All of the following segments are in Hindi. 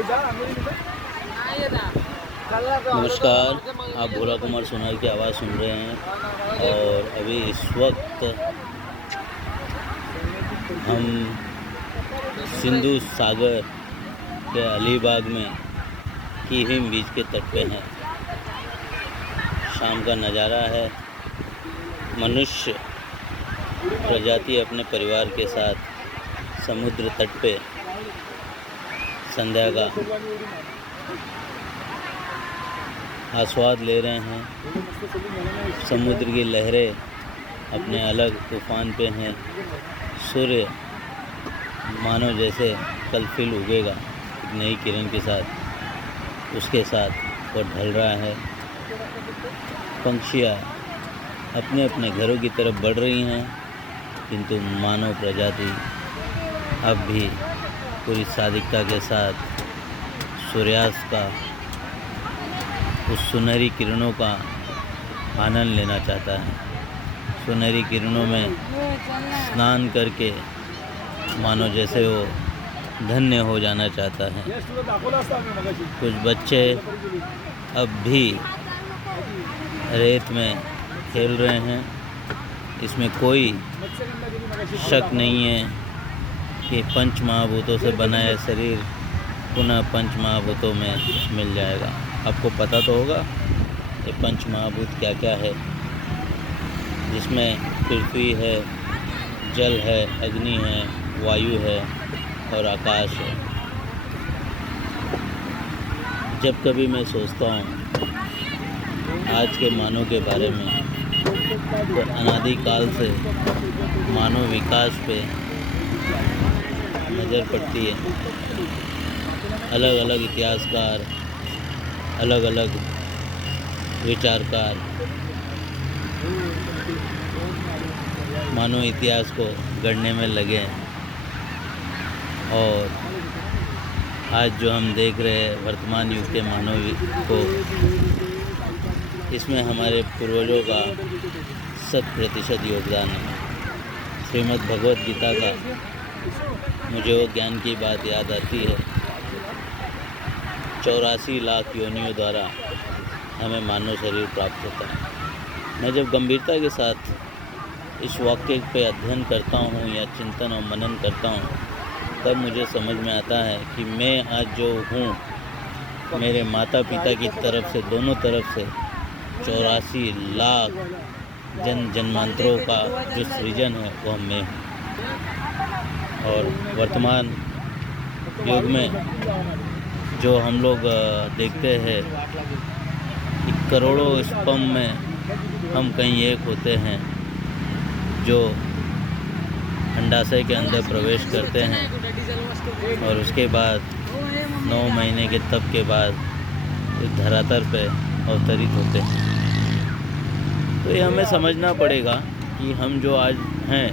नमस्कार, आप भोला कुमार सोनार की आवाज़ सुन रहे हैं और अभी इस वक्त हम सिंधु सागर के अलीबाग में कीहिम बीच के तट पे हैं। शाम का नज़ारा है। मनुष्य प्रजाति अपने परिवार के साथ समुद्र तट पे संध्या का आस्वाद ले रहे हैं। समुद्र की लहरें अपने अलग तूफान पे हैं। सूर्य मानो जैसे कल फिर उगेगा एक नई किरण के साथ, उसके साथ वो ढल रहा है। पंछियाँ अपने अपने घरों की तरफ बढ़ रही हैं, किंतु मानव प्रजाति अब भी पूरी सादिकता के साथ सूर्यास्त का उस सुनहरी किरणों का आनंद लेना चाहता है। सुनहरी किरणों में स्नान करके मानो जैसे वो धन्य हो जाना चाहता है। कुछ बच्चे अब भी रेत में खेल रहे हैं। इसमें कोई शक नहीं है कि पंच महाभूतों से बना है शरीर पुनः पंच महाभूतों में मिल जाएगा। आपको पता तो होगा ये पंच महाभूत क्या क्या है, जिसमें पृथ्वी है, जल है, अग्नि है, वायु है और आकाश है। जब कभी मैं सोचता हूँ आज के मानव के बारे में, तो अनादिकाल से मानव विकास पे नज़र पड़ती है। अलग अलग इतिहासकार, अलग अलग विचारकार मानव इतिहास को गढ़ने में लगे हैं। और आज जो हम देख रहे हैं वर्तमान युग के मानव को, इसमें हमारे पूर्वजों का 100% योगदान है। श्रीमद् भगवत गीता का मुझे वो ज्ञान की बात याद आती है। 84 लाख योनियों द्वारा हमें मानव शरीर प्राप्त होता है। मैं जब गंभीरता के साथ इस वाक्य पे अध्ययन करता हूँ या चिंतन और मनन करता हूँ, तब मुझे समझ में आता है कि मैं आज जो हूँ, मेरे माता पिता की तरफ से, दोनों तरफ से 84 लाख जन्मांतरों का जो सृजन है वो मैं हूँ। और वर्तमान युग में जो हम लोग देखते हैं कि करोड़ों स्पर्म में हम कहीं एक होते हैं जो अंडाशय के अंदर प्रवेश करते हैं और उसके बाद 9 महीने के तप के बाद इस धरातल पे अवतरित होते हैं। तो ये हमें समझना पड़ेगा कि हम जो आज हैं,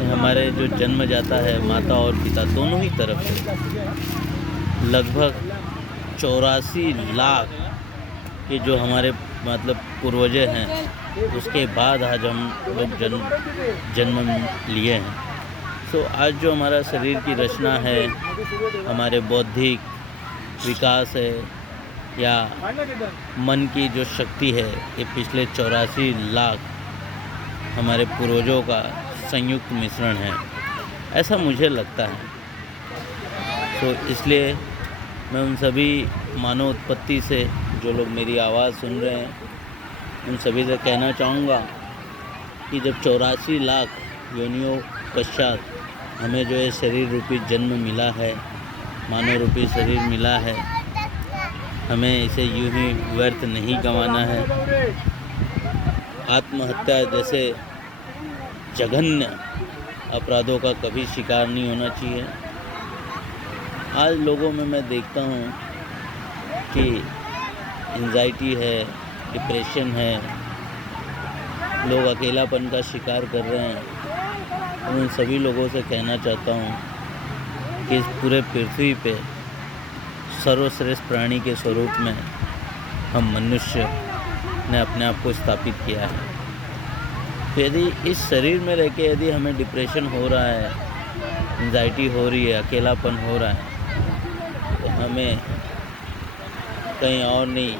हमारे जो जन्म जाता है माता और पिता दोनों ही तरफ से लगभग 84 लाख के जो हमारे मतलब पूर्वजे हैं, उसके बाद आज हम लोग जन्म लिए हैं। तो आज जो हमारा शरीर की रचना है, हमारे बौद्धिक विकास है या मन की जो शक्ति है, ये पिछले 84 लाख हमारे पूर्वजों का संयुक्त मिश्रण है, ऐसा मुझे लगता है। तो इसलिए मैं उन सभी मानव उत्पत्ति से जो लोग मेरी आवाज़ सुन रहे हैं, उन सभी से कहना चाहूँगा कि जब 84 लाख योनियों पश्चात हमें जो है शरीर रूपी जन्म मिला है, मानव रूपी शरीर मिला है, हमें इसे यूं ही व्यर्थ नहीं गंवाना है। आत्महत्या जैसे जघन्य अपराधों का कभी शिकार नहीं होना चाहिए। आज लोगों में मैं देखता हूँ कि एंजाइटी है, डिप्रेशन है, लोग अकेलापन का शिकार कर रहे हैं। उन सभी लोगों से कहना चाहता हूँ कि इस पूरे पृथ्वी पे सर्वश्रेष्ठ प्राणी के स्वरूप में हम मनुष्य ने अपने आप को स्थापित किया है। तो यदि इस शरीर में रह के यदि हमें डिप्रेशन हो रहा है, एंजाइटी हो रही है, अकेलापन हो रहा है, तो हमें कहीं और नहीं,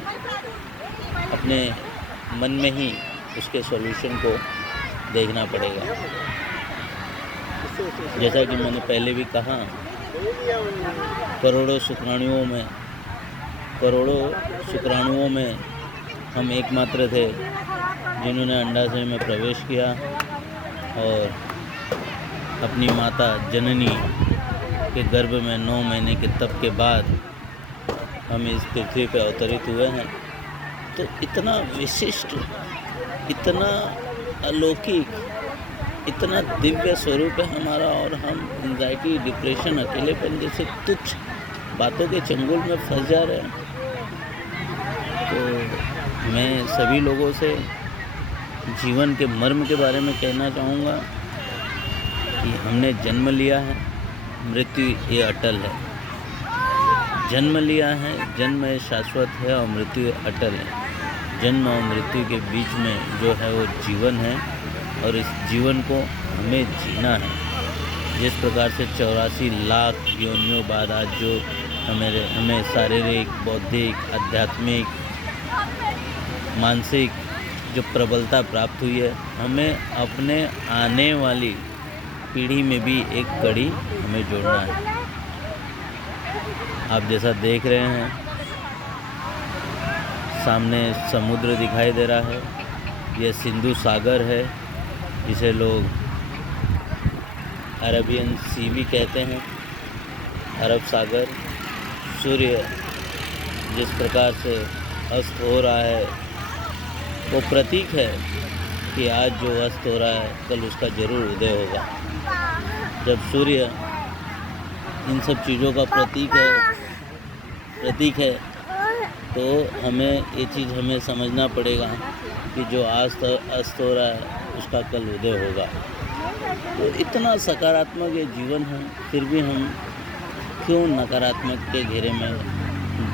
अपने मन में ही उसके सॉल्यूशन को देखना पड़ेगा। जैसा कि मैंने पहले भी कहा, करोड़ों शुक्राणुओं में हम एकमात्र थे जिन्होंने अंडाशय में प्रवेश किया और अपनी माता जननी के गर्भ में 9 महीने के तप के बाद हम इस पृथ्वी पर अवतरित हुए हैं। तो इतना विशिष्ट, इतना अलौकिक, इतना दिव्य स्वरूप है हमारा, और हम एंजाइटी, डिप्रेशन, अकेलेपन जैसे तुच्छ बातों के चंगुल में फंस जा रहे हैं। तो मैं सभी लोगों से जीवन के मर्म के बारे में कहना चाहूँगा कि हमने जन्म लिया है, मृत्यु ये अटल है। जन्म लिया है, जन्म शाश्वत है और मृत्यु अटल है। जन्म और मृत्यु के बीच में जो है वो जीवन है, और इस जीवन को हमें जीना है। जिस प्रकार से 84 लाख योनियों बाद आज जो हमें शारीरिक, बौद्धिक, आध्यात्मिक, मानसिक जो प्रबलता प्राप्त हुई है, हमें अपने आने वाली पीढ़ी में भी एक कड़ी हमें जोड़ना है। आप जैसा देख रहे हैं, सामने समुद्र दिखाई दे रहा है। यह सिंधु सागर है, जिसे लोग अरेबियन सी भी कहते हैं, अरब सागर। सूर्य जिस प्रकार से अस्त हो रहा है, वो प्रतीक है कि आज जो अस्त हो रहा है कल उसका जरूर उदय होगा। जब सूर्य इन सब चीज़ों का प्रतीक है तो हमें ये चीज़ हमें समझना पड़ेगा कि जो आज अस्त हो रहा है उसका कल उदय होगा। तो इतना सकारात्मक ये जीवन है, फिर भी हम क्यों नकारात्मक के घेरे में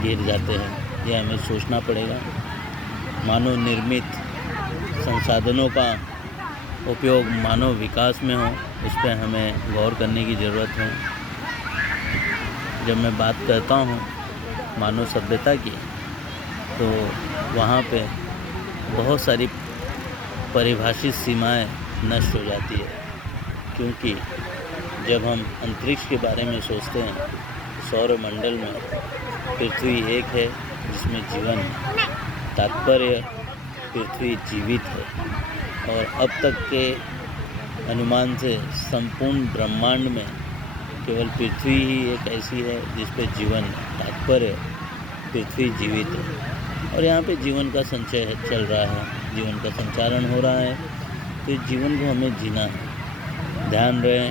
गिर जाते हैं, ये हमें सोचना पड़ेगा। मानव निर्मित संसाधनों का उपयोग मानव विकास में हो, उस पर हमें गौर करने की ज़रूरत है। जब मैं बात करता हूँ मानव सभ्यता की, तो वहाँ पे बहुत सारी परिभाषित सीमाएं नष्ट हो जाती है, क्योंकि जब हम अंतरिक्ष के बारे में सोचते हैं, सौरमंडल में पृथ्वी एक है जिसमें जीवन है। तात्पर्य पृथ्वी जीवित है, और अब तक के अनुमान से संपूर्ण ब्रह्मांड में केवल पृथ्वी ही एक ऐसी है जिस पे जीवन है। तात्पर्य पृथ्वी जीवित है, और यहाँ पे जीवन का संचय चल रहा है, जीवन का संचारण हो रहा है। तो इस जीवन को हमें जीना है। ध्यान रहे,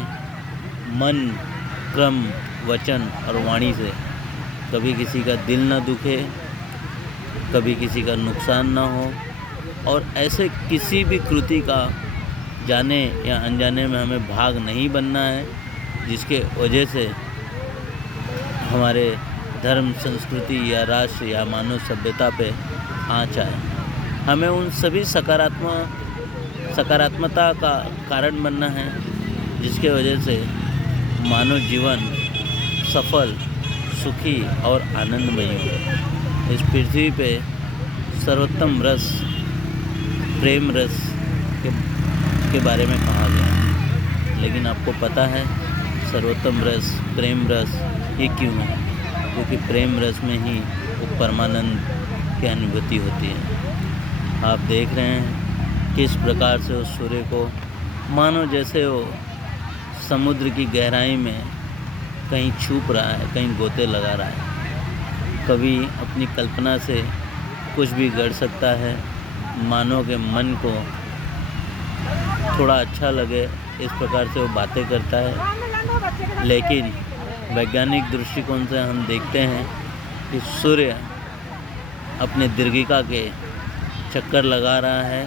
मन, क्रम, वचन और वाणी से कभी किसी का दिल ना दुखे, कभी किसी का नुकसान ना हो, और ऐसे किसी भी कृति का जाने या अनजाने में हमें भाग नहीं बनना है जिसके वजह से हमारे धर्म, संस्कृति या राष्ट्र या मानव सभ्यता पे आँच आए। हमें उन सभी सकारात्मकता का कारण बनना है जिसके वजह से मानव जीवन सफल, सुखी और आनंदमयी हो। इस पृथ्वी पे सर्वोत्तम रस प्रेम रस के बारे में कहा गया, लेकिन आपको पता है सर्वोत्तम रस प्रेम रस ये क्यों है? क्योंकि प्रेम रस में ही वो परमानंद की अनुभूति होती है। आप देख रहे हैं किस प्रकार से उस सूर्य को मानो जैसे वो समुद्र की गहराई में कहीं छुप रहा है, कहीं गोते लगा रहा है। कभी अपनी कल्पना से कुछ भी गढ़ सकता है, मानव के मन को थोड़ा अच्छा लगे इस प्रकार से वो बातें करता है। लेकिन वैज्ञानिक दृष्टिकोण से हम देखते हैं कि सूर्य अपने दीर्घिका के चक्कर लगा रहा है,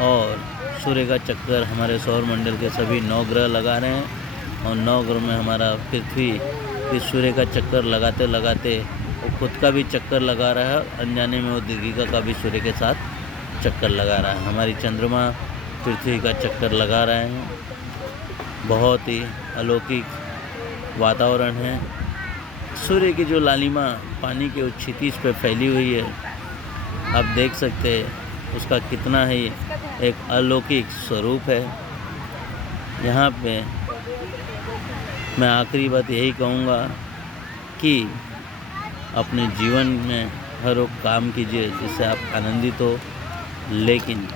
और सूर्य का चक्कर हमारे सौर मंडल के सभी 9 ग्रह लगा रहे हैं, और 9 ग्रह में हमारा पृथ्वी इस सूर्य का चक्कर लगाते लगाते वो खुद का भी चक्कर लगा रहा है, अनजाने में वो दीर्घिका का भी सूर्य के साथ चक्कर लगा रहा है। हमारी चंद्रमा पृथ्वी का चक्कर लगा रहे हैं। बहुत ही अलौकिक वातावरण है। सूर्य की जो लालिमा पानी के उस क्षितिज पे फैली हुई है, आप देख सकते हैं उसका कितना ही एक अलौकिक स्वरूप है। यहाँ पे मैं आखिरी बात यही कहूँगा कि अपने जीवन में हर एक काम कीजिए जिससे आप आनंदित हो, लेकिन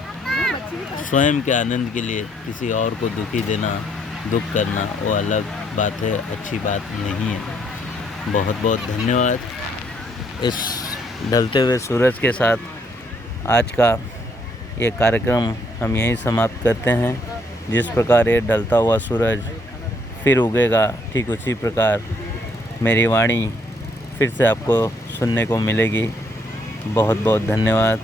स्वयं के आनंद के लिए किसी और को दुखी देना, दुख करना वो अलग बात है, अच्छी बात नहीं है। बहुत बहुत धन्यवाद। इस ढलते हुए सूरज के साथ आज का ये कार्यक्रम हम यहीं समाप्त करते हैं। जिस प्रकार ये ढलता हुआ सूरज फिर उगेगा, ठीक उसी प्रकार मेरी वाणी फिर से आपको सुनने को मिलेगी। बहुत बहुत धन्यवाद।